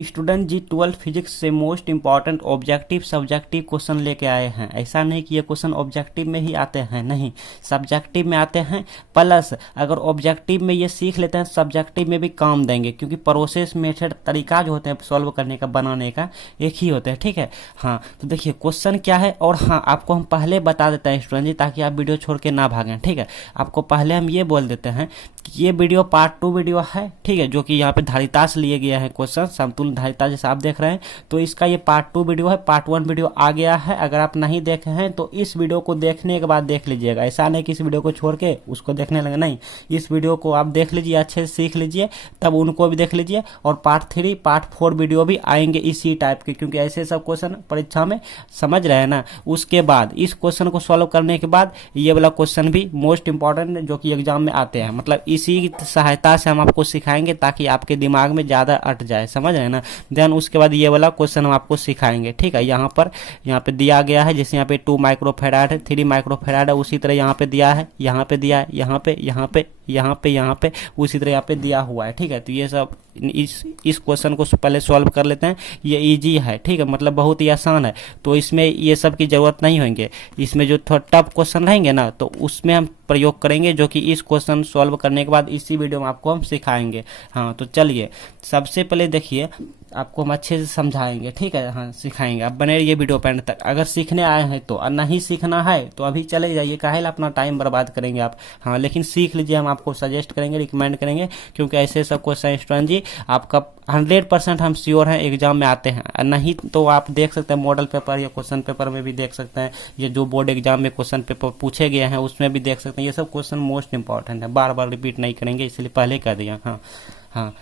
Student जी 12 physics से most important objective subjective question लेके आए हैं। ऐसा नहीं कि ये क्वेश्चन ऑब्जेक्टिव में ही आते हैं, नहीं, सब्जेक्टिव में आते हैं। प्लस अगर ऑब्जेक्टिव में ये सीख लेते हैं सब्जेक्टिव में भी काम देंगे, क्योंकि प्रोसेस मेथड तरीका जो होते हैं सॉल्व करने का बनाने का एक ही होते हैं। ठीक है, हाँ तो देखिए क्वेश्चन क्या है। और हाँ आपको हम पहले बता देते हैं स्टूडेंट जी, ताकि आप वीडियो छोड़ के ना भागें। ठीक है, आपको पहले हम ये बोल देते हैं कि ये वीडियो पार्ट 2 वीडियो है। ठीक है, जो कि यहाँ पे धारिता से लिए गया है क्वेश्चन, समतुल्य धारिता जैसे आप देख रहे हैं। तो इसका ये पार्ट 2 वीडियो है, पार्ट 1 वीडियो आ गया है। अगर आप नहीं देखे हैं तो इस वीडियो को देखने के बाद देख लीजिएगा। ऐसा नहीं कि इस वीडियो को छोड़ के उसको देखने लगे, नहीं, इस वीडियो को आप देख लीजिए, अच्छे से सीख लीजिए, तब उनको भी देख लीजिए। और पार्ट 3 पार्ट 4 वीडियो भी आएंगे इसी टाइप के, क्योंकि ऐसे सब क्वेश्चन परीक्षा में समझ रहे हैं ना। उसके बाद इस क्वेश्चन को सॉल्व करने के बाद ये वाला क्वेश्चन भी मोस्ट इंपॉर्टेंट जो कि एग्जाम में आते हैं, मतलब इसी की सहायता से हम आपको सिखाएंगे ताकि आपके दिमाग में ज़्यादा अट जाए, समझ रहे हैं ना। देन उसके बाद ये वाला क्वेश्चन हम आपको सिखाएंगे। ठीक है, यहाँ पे दिया गया है, जैसे यहाँ पे 2 माइक्रोफेराड है, 3 माइक्रोफेराड है, उसी तरह यहाँ पे दिया है, यहाँ पे दिया है, यहाँ पे उसी तरह यहाँ पे दिया हुआ है। ठीक है, तो ये सब इस क्वेश्चन को पहले सॉल्व कर लेते हैं। ये इजी है, ठीक है, मतलब बहुत ही आसान है, तो इसमें ये सब की जरूरत नहीं होंगे। इसमें जो थोड़ा टफ क्वेश्चन रहेंगे ना, तो उसमें हम प्रयोग करेंगे, जो कि इस क्वेश्चन सॉल्व करने के बाद इसी वीडियो में आपको हम सिखाएंगे। हाँ तो चलिए सबसे पहले देखिए, आपको हम अच्छे से समझाएंगे। ठीक है, हाँ सिखाएंगे, आप बने रहिए वीडियो पे एंड तक। अगर सीखने आए हैं तो, और नहीं सीखना है तो अभी चले जाइए, काहे ला अपना टाइम बर्बाद करेंगे आप। हाँ लेकिन सीख लीजिए, हम आपको सजेस्ट करेंगे, रिकमेंड करेंगे, क्योंकि ऐसे सब क्वेश्चन स्टूडेंट जी आपका 100% हम श्योर हैं एग्जाम में आते हैं। नहीं तो आप देख सकते हैं मॉडल पेपर या क्वेश्चन पेपर में भी देख सकते हैं, ये जो बोर्ड एग्जाम में क्वेश्चन पेपर पूछे गए हैं उसमें भी देख सकते हैं। ये सब क्वेश्चन मोस्ट इंपॉर्टेंट है, बार बार रिपीट नहीं करेंगे, इसलिए पहले कर दिया। हाँ हाँ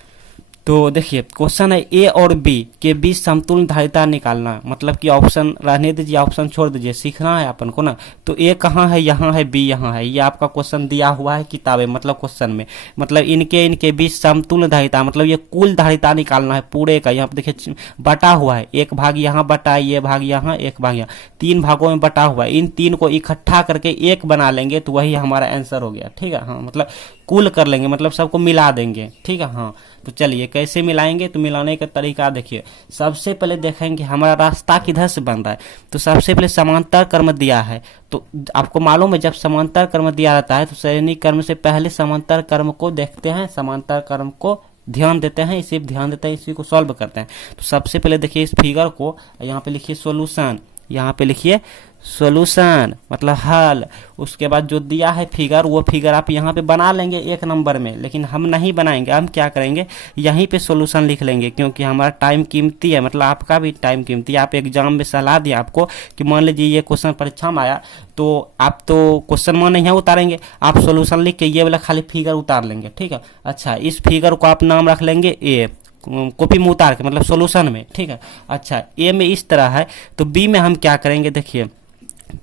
तो देखिए क्वेश्चन है ए और बी के बीच समतुल्य धारिता निकालना, मतलब कि ऑप्शन रहने दीजिए, ऑप्शन छोड़ दीजिए, सीखना है अपन को ना। तो ए कहाँ है, यहाँ है, बी यहाँ है, ये आपका क्वेश्चन दिया हुआ है किताबें, मतलब क्वेश्चन में, मतलब इनके बीच समतुल्य धारिता, मतलब ये कुल धारिता निकालना है पूरे का। यहाँ पे देखिए बटा हुआ है, एक भाग यहाँ बटा है, ये भाग यहाँ, एक भाग यहाँ, 3 भागों में बटा हुआ है। इन 3 को इकट्ठा करके एक बना लेंगे तो वही हमारा आंसर हो गया। ठीक है, हाँ मतलब कुल कर लेंगे, मतलब सबको मिला देंगे। ठीक है, हाँ तो चलिए कैसे मिलाएंगे, तो मिलाने का तरीका देखिए। सबसे पहले देखेंगे हमारा रास्ता किधर से बन रहा है, तो सबसे पहले समांतर क्रम दिया है, तो आपको मालूम है जब समांतर क्रम दिया रहता है तो श्रेणी क्रम से पहले समांतर क्रम को देखते हैं, समांतर क्रम को ध्यान देते हैं, इसी ध्यान देते हैं, इसी को सॉल्व करते हैं। तो सबसे पहले देखिए इस फिगर को, यहाँ पे लिखिए सोल्यूशन, यहाँ पे लिखिए सॉल्यूशन मतलब हल। उसके बाद जो दिया है फिगर, वो फिगर आप यहाँ पे बना लेंगे 1 नंबर में, लेकिन हम नहीं बनाएंगे, हम क्या करेंगे यहीं पे सॉल्यूशन लिख लेंगे, क्योंकि हमारा टाइम कीमती है, मतलब आपका भी टाइम कीमती है। आप एग्जाम में सलाह दिया आपको कि मान लीजिए ये क्वेश्चन परीक्षा में आया, तो आप तो क्वेश्चन मान यहाँ उतारेंगे, आप सॉल्यूशन लिख के ये वाला खाली फिगर उतार लेंगे। ठीक है, अच्छा इस फिगर को आप नाम रख लेंगे ए, कॉपी में उतार के, मतलब सॉल्यूशन में। ठीक है, अच्छा ए में इस तरह है, तो बी में हम क्या करेंगे, देखिए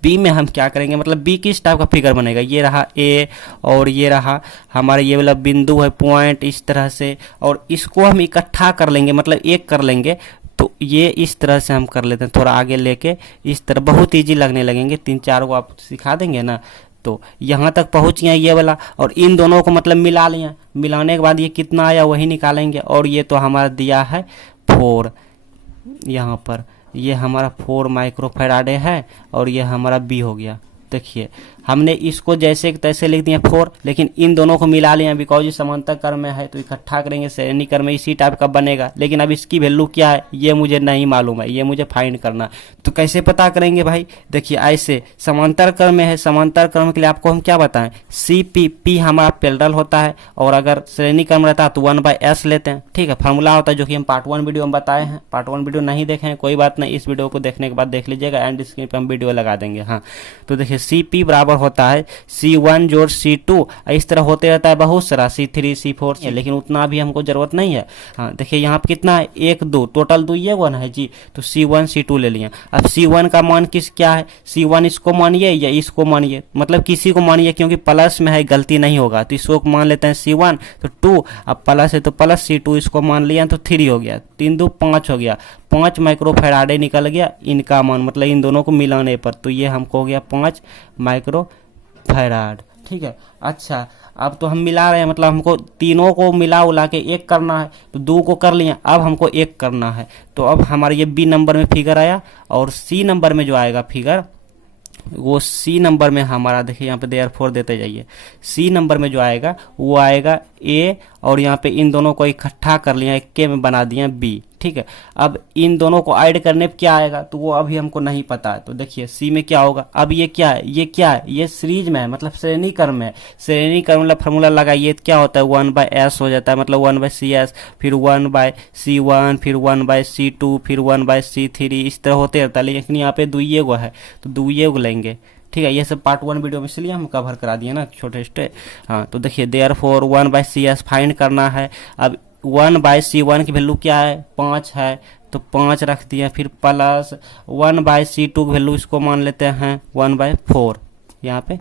बी में हम क्या करेंगे, मतलब बी किस टाइप का फिगर बनेगा, ये रहा ए और ये रहा हमारा ये वाला बिंदु है पॉइंट इस तरह से, और इसको हम इकट्ठा कर लेंगे, मतलब एक कर लेंगे। तो ये इस तरह से हम कर लेते हैं, थोड़ा आगे लेके इस तरह, बहुत ईजी लगने लगेंगे, 3-4 को आप सिखा देंगे ना। तो यहाँ तक पहुँच गया ये वाला, और इन दोनों को मतलब मिला लिया, मिलाने के बाद ये कितना आया वही निकालेंगे। और ये तो हमारा दिया है 4, यहाँ पर ये हमारा 4 माइक्रोफेराडे है, और ये हमारा बी हो गया। देखिए हमने इसको जैसे तैसे लिख दिया 4, लेकिन इन दोनों को मिला लिया, बिकॉज ये समांतर क्रम में है तो इकट्ठा करेंगे, श्रेणी क्रम में इसी टाइप का बनेगा। लेकिन अब इसकी वैल्यू क्या है ये मुझे नहीं मालूम है, ये मुझे फाइंड करना। तो कैसे पता करेंगे भाई, देखिए ऐसे समांतर क्रम में है, समांतर क्रम के लिए आपको हम क्या बताएं, सी पी हमारा पैरेलल होता है, और अगर श्रेणी क्रम रहता है तो 1/s लेते हैं। ठीक है, फार्मूला होता है जो कि हम पार्ट 1 वीडियो में बताए हैं। पार्ट 1 वीडियो नहीं देखे हैं कोई बात नहीं, इस वीडियो को देखने के बाद देख लीजिएगा, एंड स्क्रीन पर हम वीडियो लगा देंगे। हाँ तो देखिए CP बराबर होता है C1 जोड़ C2, इस तरह होते रहता है बहुत सारा, C3 C4, लेकिन उतना भी हमको जरूरत नहीं है। हाँ देखिए यहाँ पे कितना है, 1 2 टोटल 2 ये 1 है जी, तो C1 C2 ले लिया। अब C1 का मान क्या है, C1 इसको मानिए या इसको मानिए, मतलब किसी को मानिए, क्योंकि प्लस में है गलती नहीं होगा, तो इसको मान लेते हैं C1 तो 2, अब प्लस है तो प्लस, C2 इसको मान लिया तो 3 हो गया, 3 2 5 हो गया, 5 माइक्रोफेराडे निकल गया इनका मान, मतलब इन दोनों को मिलाने पर, तो ये हमको हो गया 5 माइक्रोफेराड। ठीक है। अच्छा, अब तो हम मिला रहे हैं, मतलब हमको तीनों को मिला उला के एक करना है, तो दो को कर लिया, अब हमको एक करना है। तो अब हमारे ये बी नंबर में फिगर आया, और सी नंबर में जो आएगा फिगर, वो सी नंबर में हमारा देखिए यहाँ पे देयरफॉर देते जाइए, सी नंबर में जो आएगा वो आएगा ए, और यहाँ पे इन दोनों को इकट्ठा कर लिया, एक के में बना दिया बी। ठीक है, अब इन दोनों को ऐड करने पे क्या आएगा तो वो अभी हमको नहीं पता है। तो देखिए सी में क्या होगा, अब ये क्या है, ये क्या है, ये सीरीज में है, मतलब श्रेणी क्रम में है। श्रेणी क्रम मतलब फॉर्मूला लगाइए क्या होता है, 1/s हो जाता है, मतलब 1/cs, फिर 1/c1, फिर 1/c2, फिर 1/c3, इस तरह होते रहता है। लेकिन यहाँ पे दुइये गो है, तो दुइये गो लेंगे। ठीक है, ये सब पार्ट 1 वीडियो में इसलिए हम कवर करा दिए ना छोटे छोटे। हाँ, तो देखिए देयरफॉर 1/cs फाइंड करना है। अब 1/c1 की वैल्यू क्या है, 5 है, तो 5 रख दिया, फिर प्लस 1/c2 की वैल्यू इसको मान लेते हैं 1/4, यहाँ पे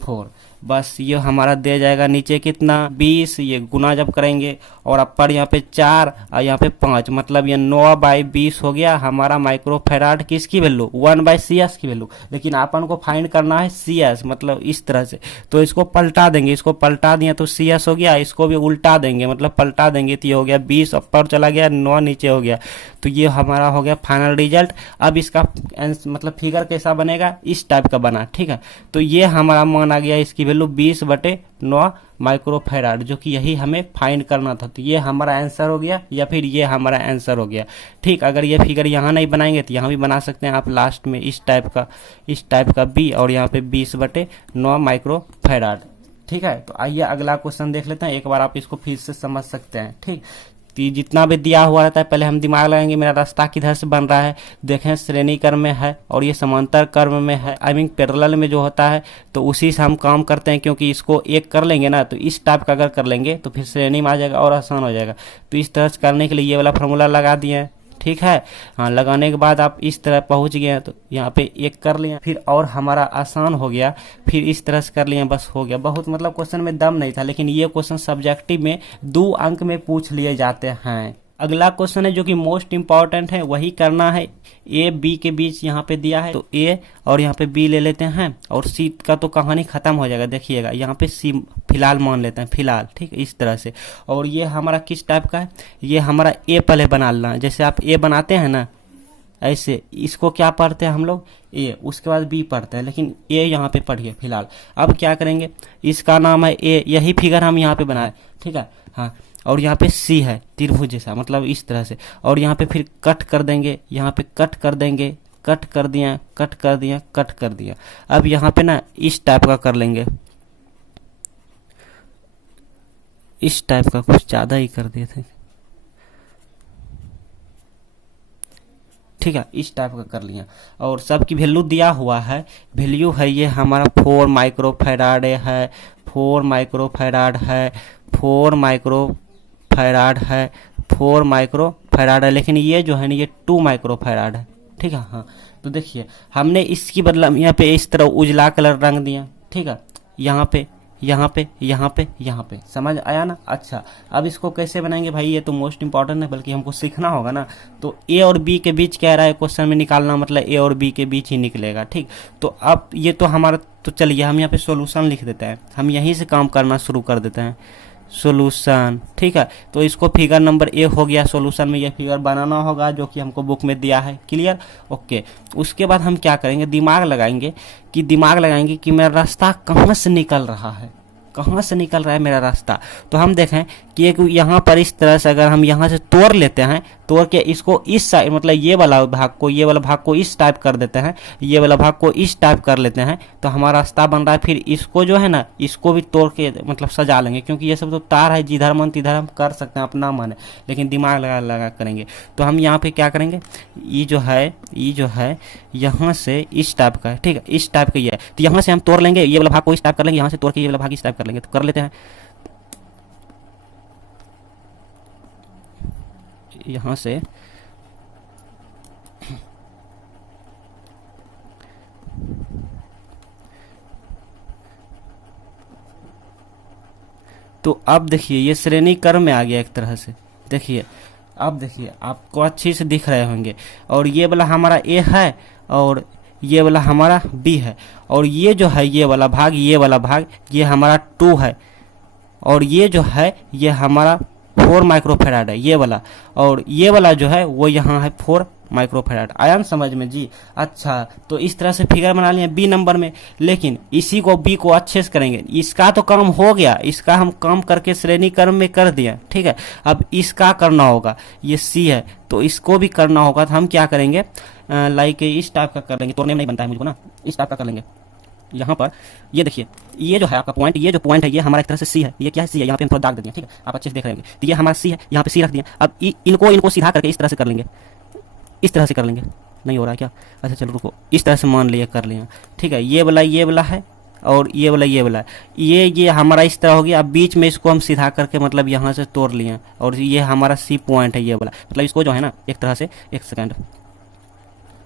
4। बस ये हमारा दे जाएगा नीचे कितना 20, ये गुना जब करेंगे, और अपर यहाँ पे 4 और यहाँ पे 5, मतलब ये 9/20 हो गया हमारा माइक्रोफेराड। किसकी वैल्यू, 1/cs की वैल्यू। लेकिन अपन को फाइंड करना है cs, मतलब इस तरह से, तो इसको पलटा देंगे, इसको पलटा दिया तो cs हो गया, इसको भी उल्टा देंगे, मतलब पलटा देंगे तो ये हो गया 20, ऊपर चला गया 9 नीचे हो गया। तो ये हमारा हो गया फाइनल रिजल्ट। अब इसका मतलब फिगर कैसा बनेगा, इस टाइप का बना। ठीक है, तो ये हमारा मान आ गया, इसकी वैल्यू 20/9 माइक्रोफेराड, जो कि यही हमें फाइंड करना था। तो ये हमारा आंसर हो गया, या फिर ये हमारा आंसर हो गया। ठीक, अगर ये फिगर यहाँ नहीं बनाएंगे तो यहाँ भी बना सकते हैं आप लास्ट में, इस टाइप का बी, और यहाँ पे 20/9 माइक्रोफेराड। ठीक है, तो आइए अगला क्वेश्चन देख लेते हैं, एक बार आप इसको फिर से समझ सकते हैं। ठीक, तो जितना भी दिया हुआ रहता है पहले हम दिमाग लगाएंगे, मेरा रास्ता किधर से बन रहा है। देखें श्रेणी क्रम में है और ये समांतर क्रम में है, आई मीन पैरेलल में जो होता है, तो उसी से हम काम करते हैं। क्योंकि इसको एक कर लेंगे ना, तो इस टाइप का अगर कर लेंगे तो फिर श्रेणी में आ जाएगा और आसान हो जाएगा। तो इस तरह से करने के लिए ये वाला फार्मूला लगा दिए हैं। ठीक है, हाँ, लगाने के बाद आप इस तरह पहुंच गए, तो यहाँ पे एक कर लिया, फिर और हमारा आसान हो गया, फिर इस तरह से कर लिया, बस हो गया। बहुत मतलब क्वेश्चन में दम नहीं था, लेकिन ये क्वेश्चन सब्जेक्टिव में 2 अंक में पूछ लिए जाते हैं। अगला क्वेश्चन है जो कि मोस्ट इंपॉर्टेंट है, वही करना है। ए बी के बीच यहाँ पे दिया है, तो ए और यहाँ पे बी ले लेते हैं, और सी का तो कहानी खत्म हो जाएगा। देखिएगा यहाँ पे सी फिलहाल मान लेते हैं, फिलहाल। ठीक है, इस तरह से। और ये हमारा किस टाइप का है, ये हमारा ए पहले बना लेना है। जैसे आप ए बनाते हैं ना, ऐसे इसको क्या पढ़ते हैं हम लोग, ए, उसके बाद बी पढ़ते हैं, लेकिन ए यहाँ पे पढ़िए फिलहाल। अब क्या करेंगे, इसका नाम है ए, यही फिगर हम यहाँ पे बनाए। ठीक है, हाँ, और यहाँ पे सी है त्रिभुज जैसा, मतलब इस तरह से, और यहाँ पे फिर कट कर देंगे, यहाँ पे कट कर देंगे, कट कर दिया, कट कर दिया, कट कर दिया। अब यहाँ पे ना इस टाइप का कर लेंगे, इस टाइप का, कुछ ज़्यादा ही कर दिए थे। ठीक है, इस टाइप का कर लिया, और सबकी वैल्यू दिया हुआ है। वैल्यू है ये हमारा 4 माइक्रोफेराड है, 4 माइक्रोफेराड है, 4 माइक्रोफेराड है, 4 माइक्रोफेराड है, लेकिन ये जो है ना ये 2 माइक्रोफेराड है। ठीक है, हाँ, तो देखिए हमने इसकी बदला यहाँ पे इस तरह उजला कलर रंग दिया। ठीक है, यहाँ पे, यहाँ पे, यहाँ पे, यहाँ पे, समझ आया ना। अच्छा, अब इसको कैसे बनाएंगे भाई, ये तो मोस्ट इंपॉर्टेंट है, बल्कि हमको सीखना होगा ना। तो ए और बी के बीच कह रहा है क्वेश्चन में निकालना, मतलब ए और बी के बीच ही निकलेगा। ठीक, तो अब ये तो हमारा, तो चलिए हम यहाँ पे सॉल्यूशन लिख देते हैं, हम यहीं से काम करना शुरू कर देते हैं। सॉल्यूशन, ठीक है, तो इसको फिगर नंबर ए हो गया। सॉल्यूशन में ये फिगर बनाना होगा जो कि हमको बुक में दिया है। Clear, okay. उसके बाद हम क्या करेंगे, दिमाग लगाएंगे कि मेरा रास्ता कहाँ से निकल रहा है, कहाँ से निकल रहा है मेरा रास्ता। तो हम देखें कि एक यहाँ पर इस तरह से अगर हम यहाँ से तोड़ लेते हैं, तोड़ के इसको इस साइड, मतलब ये वाला भाग को इस टाइप कर देते हैं, ये वाला भाग को इस टाइप कर लेते हैं, तो हमारा रास्ता बन रहा है। फिर इसको जो है ना, इसको भी तोड़ के मतलब सजा लेंगे, क्योंकि ये सब तो तार है, जिधर मन तिधर हम कर सकते हैं, अपना मन है, लेकिन दिमाग लगा करेंगे। तो हम यहाँ पे क्या करेंगे, ये जो है यहाँ से इस टाइप का है। ठीक है, इस टाइप का ये है, तो यहाँ से हम तोड़ लेंगे, ये वाला भाग को इस टाइप कर लेंगे, यहाँ से तोड़ के ये वाला भाग इस टाइप कर लेंगे। तो कर लेते हैं, यहाँ से तो अब देखिए ये श्रेणी क्रम में आ गया एक तरह से। देखिए, अब देखिए आपको अच्छी से दिख रहे होंगे, और ये वाला हमारा ए है, और ये वाला हमारा बी है, और ये जो है ये वाला भाग, ये वाला भाग ये हमारा 2 है, और ये जो है ये हमारा 4 माइक्रोफेराड है ये वाला, और ये वाला जो है वो यहाँ है 4 माइक्रोफेराड। आया ना समझ में जी। अच्छा, तो इस तरह से फिगर बना लिया बी नंबर में, लेकिन इसी को बी को अच्छे से करेंगे। इसका तो काम हो गया, इसका हम काम करके श्रेणी क्रम में कर दिया, ठीक है। अब इसका करना होगा, ये सी है तो इसको भी करना होगा। तो हम क्या करेंगे, लाइक इस टाइप का कर लेंगे, तोड़ने में नहीं बनता है मुझको ना, इस टाइप का कर लेंगे। यहाँ पर ये देखिए, ये जो है आपका पॉइंट, ये जो पॉइंट है ये हमारा एक तरह से सी है, ये क्या है सी है, यहाँ पे हम थोड़ा दाग दे दिया, ठीक है, आप अच्छे से देख रहे होंगे। तो ये हमारा सी है, यहाँ पे सी रख दिया। अब इनको सीधा करके इस तरह से कर लेंगे, इस तरह से कर लेंगे। नहीं हो रहा है क्या? अच्छा चलो रुको, इस तरह से मान लिया कर लिया, ठीक है। ये वाला है, और ये वाला है, ये हमारा इस तरह हो गया। अब बीच में इसको हम सीधा करके मतलब यहाँ से तोड़ लिए, और ये हमारा सी पॉइंट है ये वाला, मतलब इसको जो है ना एक तरह से, एक सेकंड,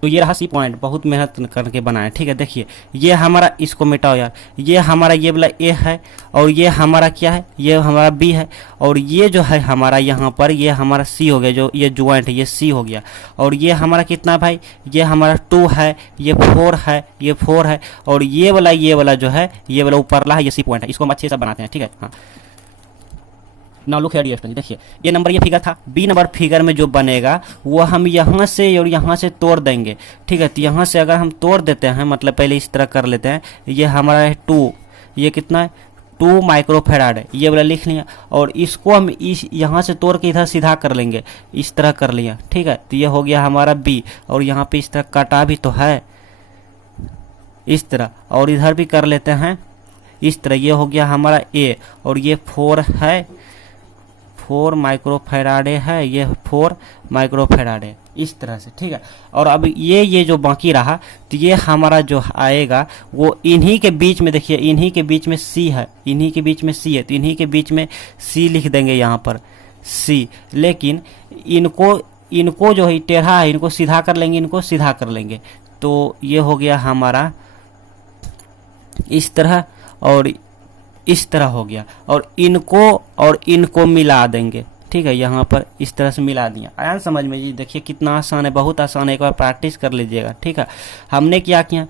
तो ये रहा सी पॉइंट, बहुत मेहनत करके बनाया, ठीक है। देखिए ये हमारा, इसको मिटाओ यार, ये हमारा ये वाला ए है, और ये हमारा क्या है, ये हमारा बी है, और ये जो है हमारा यहाँ पर ये हमारा सी हो गया, जो ये ज्वाइंट है ये सी हो गया। और ये हमारा कितना भाई, ये हमारा 2 है, ये 4 है, ये 4 है, और ये वाला जो है ये वाला ऊपरला है, ये सी पॉइंट है। इसको हम अच्छे से बनाते हैं, ठीक है। हाँ, नाउ लुक हियर स्टूडेंट, देखिए ये नंबर ये फिगर था, बी नंबर फिगर में जो बनेगा वो हम यहाँ से और यहाँ से तोड़ देंगे, ठीक है। तो यहाँ से अगर हम तोड़ देते हैं, मतलब पहले इस तरह कर लेते हैं, ये हमारा है 2, ये कितना है 2 माइक्रोफेराड है, ये वाला लिख लिया। और इसको हम इस यहाँ से तोड़ के इधर सीधा कर लेंगे, इस तरह कर लिया, ठीक है। तो ये हो गया हमारा बी, और यहाँ पे इस तरह काटा भी तो है इस तरह, और इधर भी कर लेते हैं इस तरह। ये हो गया हमारा ए, और ये 4 है, 4 माइक्रोफेराडे है, ये 4 माइक्रोफेराडे, इस तरह से, ठीक है। और अब ये जो बाकी रहा, तो ये हमारा जो आएगा वो इन्हीं के बीच में, देखिए इन्हीं के बीच में सी है, इन्हीं के बीच में सी है, तो इन्हीं के बीच में सी लिख देंगे यहाँ पर सी। लेकिन इनको जो है टेढ़ा है, इनको सीधा कर लेंगे, इनको सीधा कर लेंगे। तो ये हो गया हमारा इस तरह, और इस तरह हो गया, और इनको मिला देंगे, ठीक है। यहाँ पर इस तरह से मिला दिया। आया समझ में जी। देखिए कितना आसान है, बहुत आसान है, एक बार प्रैक्टिस कर लीजिएगा, ठीक है। हमने क्या किया,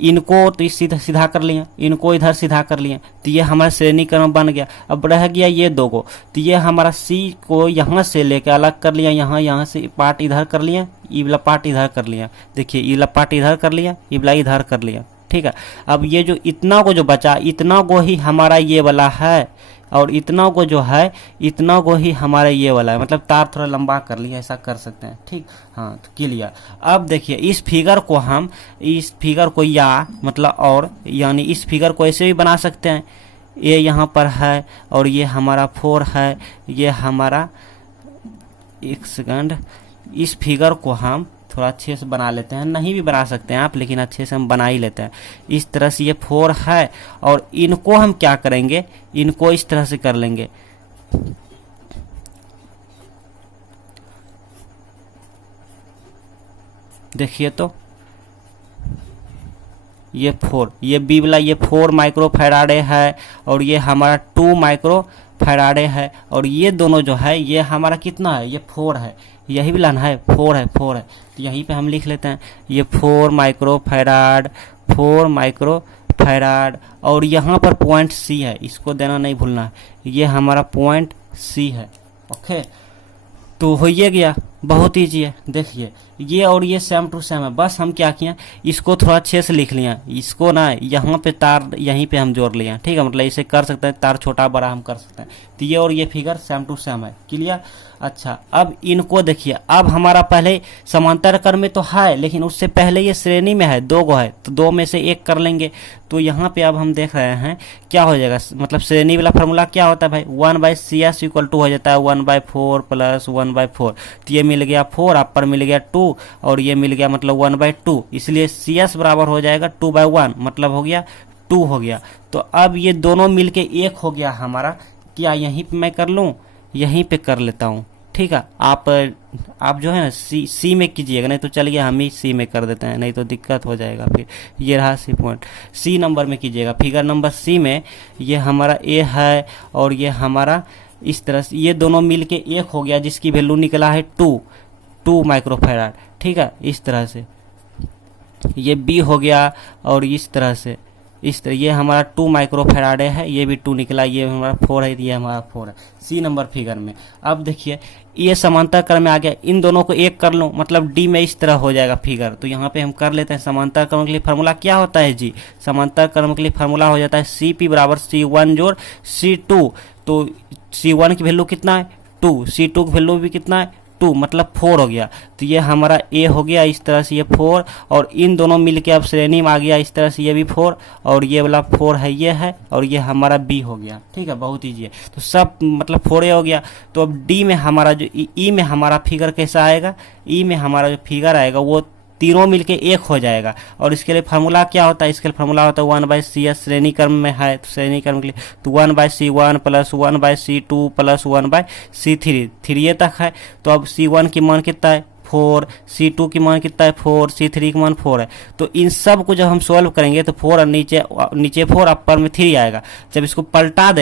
इनको तो सीधा सीधा कर लिया, इनको इधर सीधा कर लिया, तो ये हमारा श्रेणी क्रम बन गया। अब रह गया ये 2 को, तो ये हमारा सी को यहाँ से लेके अलग कर लिया, यहाँ से पार्ट इधर कर लिया, ये वाला पार्ट इधर कर लिया, देखिए ये वाला पार्ट इधर कर लिया, ये वाला इधर कर लिया, ठीक है। अब ये जो इतना को जो बचा, इतना को ही हमारा ये वाला है, और इतना को जो है इतना को ही हमारा ये वाला है, मतलब तार थोड़ा लंबा कर लिया, ऐसा कर सकते हैं, ठीक। हाँ तो क्लियर। अब देखिए इस फिगर को या मतलब और यानी इस फिगर को ऐसे भी बना सकते हैं, ये यहाँ पर है, और ये हमारा 4 है, ये हमारा, एक सेकंड, इस फिगर को हम थोड़ा अच्छे से बना लेते हैं, नहीं भी बना सकते हैं आप, लेकिन अच्छे से हम बना ही लेते हैं। इस तरह से ये 4 है, और इनको हम क्या करेंगे, इनको इस तरह से कर लेंगे, देखिए तो ये 4, ये बी वाला ये 4 माइक्रोफेराडे है, और ये हमारा 2 माइक्रोफेराडे है, और ये दोनों जो है ये हमारा कितना है, ये 4 है, यही भी लाना है 4 है, 4 है। तो यहीं पे हम लिख लेते हैं ये 4 माइक्रोफेराड, 4 माइक्रोफेराड, और यहाँ पर पॉइंट सी है, इसको देना नहीं भूलना है, ये हमारा पॉइंट सी है, ओके। तो हो ये गया, बहुत ईजी है। देखिए ये और ये सेम टू सेम है, बस हम क्या किया, इसको थोड़ा अच्छे से लिख लिया, इसको ना यहाँ पे तार यहीं पे हम जोड़ लिया, ठीक है। मतलब इसे कर सकते हैं, तार छोटा बड़ा हम कर सकते हैं। तो ये और ये फिगर सेम टू सेम है, क्लियर। अच्छा अब इनको देखिए, अब हमारा पहले समांतर क्रम में तो है, लेकिन उससे पहले ये श्रेणी में है, 2 गो है, तो 2 में से 1 कर लेंगे। तो यहाँ पे अब हम देख रहे हैं क्या हो जाएगा, मतलब श्रेणी वाला फार्मूला क्या होता है भाई, 1/CS इक्वल टू हो जाता है 1/4 प्लस 1/4। तो ये मिल गया 4, आप पर मिल गया 2, और ये मिल गया मतलब 1/2, इसलिए CS बराबर हो जाएगा 2/1, मतलब हो गया 2 हो गया। तो अब ये दोनों मिलके 1 हो गया हमारा। क्या यहीं पे मैं कर लूँ, यहीं पे कर लेता हूँ, ठीक है। आप जो है ना सी में कीजिएगा, नहीं तो चलिए हम ही सी में कर देते हैं, नहीं तो दिक्कत हो जाएगा फिर। ये रहा सी पॉइंट, सी नंबर में कीजिएगा, फिगर नंबर सी में ये हमारा ए है, और ये हमारा इस तरह से ये दोनों मिलके 1 हो गया, जिसकी वैल्यू निकला है 2 माइक्रोफेराड, ठीक है। इस तरह से ये बी हो गया, और इस तरह से ये हमारा 2 माइक्रोफैराड है, ये भी 2 निकला, ये हमारा 4 है, ये हमारा 4 है सी नंबर फिगर में। अब देखिए ये समांतर क्रम में आ गया, इन दोनों को एक कर लूँ मतलब डी में इस तरह हो जाएगा फिगर। तो यहाँ पे हम कर लेते हैं। समांतर क्रम के लिए फार्मूला क्या होता है जी? समांतर क्रम के लिए फार्मूला हो जाता है सी पी बराबर C1 जोड़ C2। तो C1 की वैल्यू कितना है 2, C2 की वैल्यू भी कितना है 2, मतलब 4 हो गया। तो ये हमारा ए हो गया, इस तरह से ये 4, और इन दोनों मिलके अब श्रेणी में आ गया, इस तरह से ये भी 4, और ये वाला 4 है, ये है, और ये हमारा बी हो गया। ठीक है, बहुत ईजी है। तो सब मतलब 4 हो गया। तो अब डी में हमारा जो ई में हमारा फिगर कैसा आएगा? ई में हमारा जो फिगर आएगा वो तीनों मिलके एक हो जाएगा। और इसके लिए फार्मूला क्या होता है? इसके लिए फार्मूला होता है 1/CS, श्रेणी क्रम में है तो श्रेणी क्रम के लिए तो 1/C1 plus 1/C2 plus 1/C3, 3 तक है। तो अब C1 की मान कितना है 4, C2 की मान कितना है 4, C3 की मान 4 है। तो इन सब को जब हम सॉल्व करेंगे तो 4 और नीचे 4, अपर में 3 आएगा। जब इसको पलटा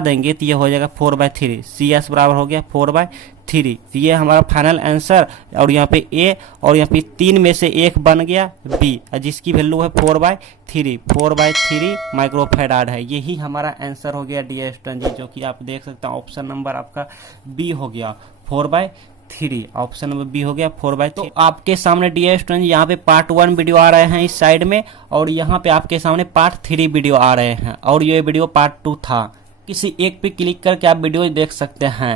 देंगे तो ये हो जाएगा 4/3, CS बराबर हो गया 4/3। तो ये हमारा फाइनल आंसर। और यहाँ पे ए, और यहाँ पे 3 में से एक बन गया बी, जिसकी वैल्यू है 4/3 माइक्रोफैराड है। यही हमारा आंसर हो गया डियर स्टूडेंट जी, जो कि आप देख सकते हैं ऑप्शन नंबर आपका बी हो गया 4/3। ऑप्शन नंबर बी हो गया 4/3। तो आपके सामने डियर स्टूडेंट यहाँ पे पार्ट 1 वीडियो आ रहे हैं इस साइड में, और यहाँ पे आपके सामने पार्ट 3 वीडियो आ रहे हैं, और ये वीडियो पार्ट 2 था। किसी एक पे क्लिक करके आप वीडियो देख सकते हैं।